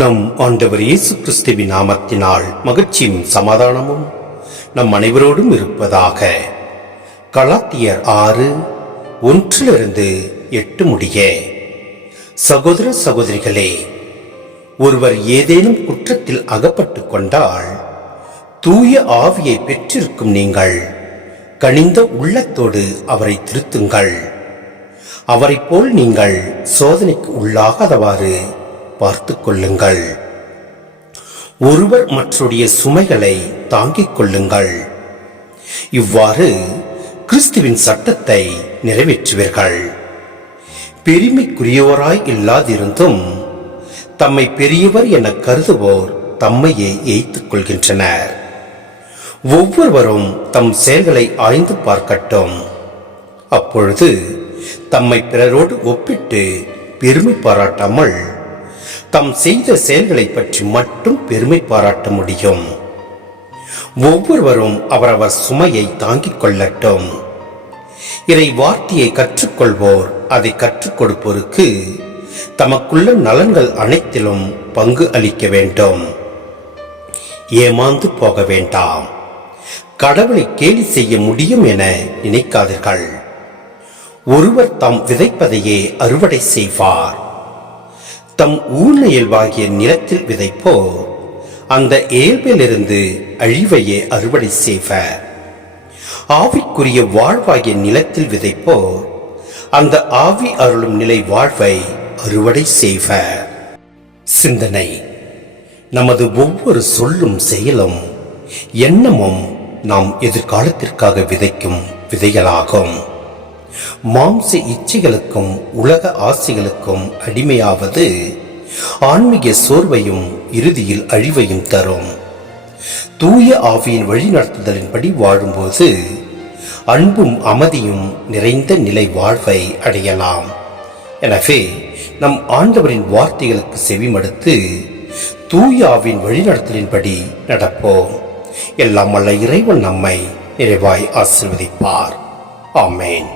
நம் ஆண்டவர் இயேசு கிறிஸ்துவின் நாமத்தினால் மகிழ்ச்சியும் சமாதானமும் நம் அனைவரோடும் இருப்பதாக. கலாத்தியர் 6:1-8 முடிய. சகோதர சகோதரிகளே, ஒருவர் ஏதேனும் குற்றத்தில் அகப்பட்டு கொண்டால் தூய ஆவியை பெற்றிருக்கும் நீங்கள் கனிந்த உள்ளத்தோடு அவரை திருத்துங்கள். அவரைப் போல் நீங்கள் சோதனைக்கு உள்ளாகாதவாறு பார்த்து கொள்ளுங்கள். ஒருவர் மற்றொருடைய சுமைகளை தாங்கிக் கொள்ளுங்கள். இவ்வாறு கிறிஸ்துவின் சட்டத்தை நிறைவேற்றுவீர்கள். பெருமைக்குரியவராய் இல்லாதிருந்தும் தம்மை பெரியவர் என கருதுவோர் தம்மையே ஏய்த்துக் கொள்கின்றனர். ஒவ்வொருவரும் தம் செயல்களை ஆய்ந்து பார்க்கட்டும். அப்பொழுது தம்மை பிறரோடு ஒப்பிட்டு பெருமை பாராட்டாமல் தம் செய்த செயல்களை பற்றி மட்டும் பெருமை பாராட்ட முடியும். ஒவ்வொருவரும் அவரவர் சுமையை தாங்கிக் கொள்ளட்டும். இறை வார்த்தையை கற்றுக்கொள்வோர் அதை கற்றுக் கொடுப்போருக்கு தமக்குள்ள நலன்கள் அனைத்திலும் பங்கு அளிக்க வேண்டும். ஏமாந்து போக வேண்டாம். கடவுளை கேலி செய்ய முடியும் என நினைக்காதீர்கள். ஒருவர் தாம் விதைப்பதையே அறுவடை செய்வார். தம் ஊழ்நியல்வாகிய நிலத்தில் விதைப்போர் அந்த இயல்பிலிருந்து அழிவையே அறுவடை செய்வர். ஆவிக்குரிய வாழ்வாகிய நிலத்தில் விதைப்போர் அந்த ஆவி அருளும் நிலை வாழ்வை அறுவடை செய்வர். சிந்தனை: நமது ஒவ்வொரு சொல்லும் செயலும் எண்ணமும் நாம் எதிர்காலத்திற்காக விதைக்கும் விதைகளாகும். மாம்ச இச்சைகளுக்கும் உலக ஆசைகளுக்கும் அடிமையாவது ஆன்மீக சோர்வையும் இறுதியில் அழிவையும் தரும். தூய ஆவியின் வழிநடத்துதலின்படி வாழும்போது அன்பும் அமைதியும் நிறைந்த நிலை வாழ்வை அடையலாம். எனவே நம் ஆண்டவரின் வார்த்தைகளுக்கு செவிமடுத்து தூய ஆவியின் வழிநடத்தலின்படி நடப்போம். எல்லாம் வல்ல இறைவன் நம்மை நிறைவாய் ஆசீர்வதிப்பார். ஆமென்.